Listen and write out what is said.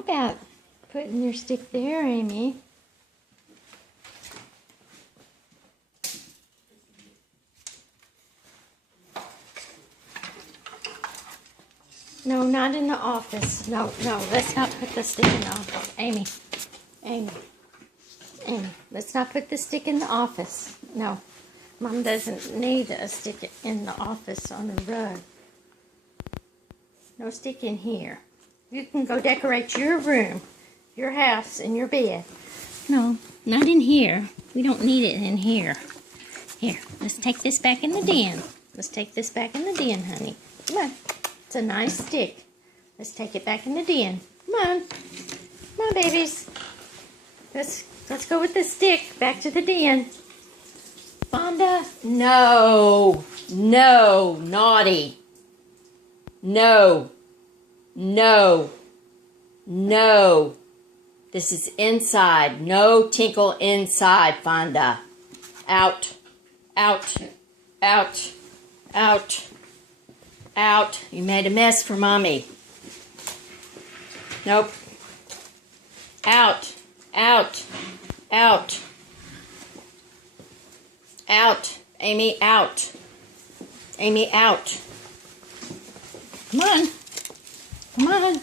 about putting your stick there, Amy. No, not in the office. No, let's not put the stick in the office. Amy, let's not put the stick in the office. No, Mom doesn't need a stick in the office on the rug. No stick in here. You can go decorate your room, your house, and your bed. No, not in here. We don't need it in here. Here, let's take this back in the den. Let's take this back in the den, honey. Come on. It's a nice stick. Let's take it back in the den. Come on. Come on, babies. Let's go with the stick back to the den. Fonda? No. No. Naughty. No. No. No. This is inside. No tinkle inside, Fonda. Out. Out. Out. Out. Out. You made a mess for Mommy. Nope. Out. Out. Out. Out. Amy, out. Amy, out. Come on. Come on.